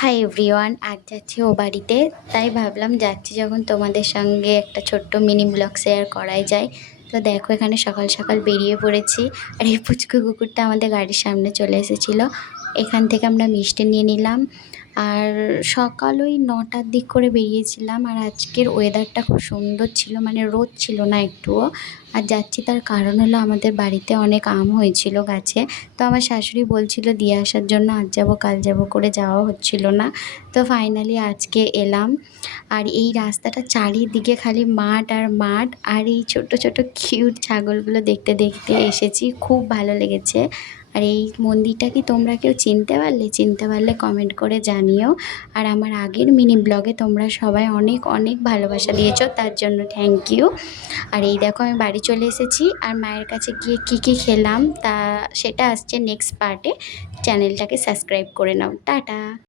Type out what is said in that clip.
Hi everyone, আজ যাচ্ছি ও বাড়িতে। তাই ভাবলাম যাচ্ছি যখন তোমাদের সঙ্গে একটা ছোট্ট মিনি ব্লগ শেয়ার করাই যায়। তো দেখো এখানে সকাল সকাল বেরিয়ে পড়েছি। আর এই পুচকু কুকুরটা আমাদের গাড়ির সামনে চলে এসেছিলো। এখান থেকে আমরা মিষ্টি নিয়ে নিলাম। আর সকাল ওই 9টার দিক করে বেরিয়েছিলাম। আর আজকের ওয়েদারটা খুব সুন্দর ছিল, মানে রোদ ছিল না একটুও। আর যাচ্ছি তার কারণ হলো আমাদের বাড়িতে অনেক আম হয়েছিল গাছে। তো আমার শাশুড়ি বলছিল দিয়ে আসার জন্য, আজ যাবো কাল যাবো করে যাওয়া হচ্ছিল না। তো ফাইনালি আজকে এলাম। আর এই রাস্তাটা চারিদিকে খালি মাঠ আর মাঠ, আর এই ছোট ছোট কিউট ছাগলগুলো দেখতে দেখতে এসেছি, খুব ভালো লেগেছে। আর এই মন্দিরটা কি তোমরা কেউ চিনতে পারলে? চিনতে পারলে কমেন্ট করে জানিও। আর আমার আগের মিনি ব্লগে তোমরা সবাই অনেক অনেক ভালোবাসা দিয়েছো, তার জন্য থ্যাংক ইউ। আর এই দেখো আমি বাড়ি চলে এসেছি। আর মায়ের কাছে গিয়ে কী কী খেলাম তা সেটা আসছে নেক্সট পার্টে। চ্যানেলটাকে সাবস্ক্রাইব করে নাও। টাটা।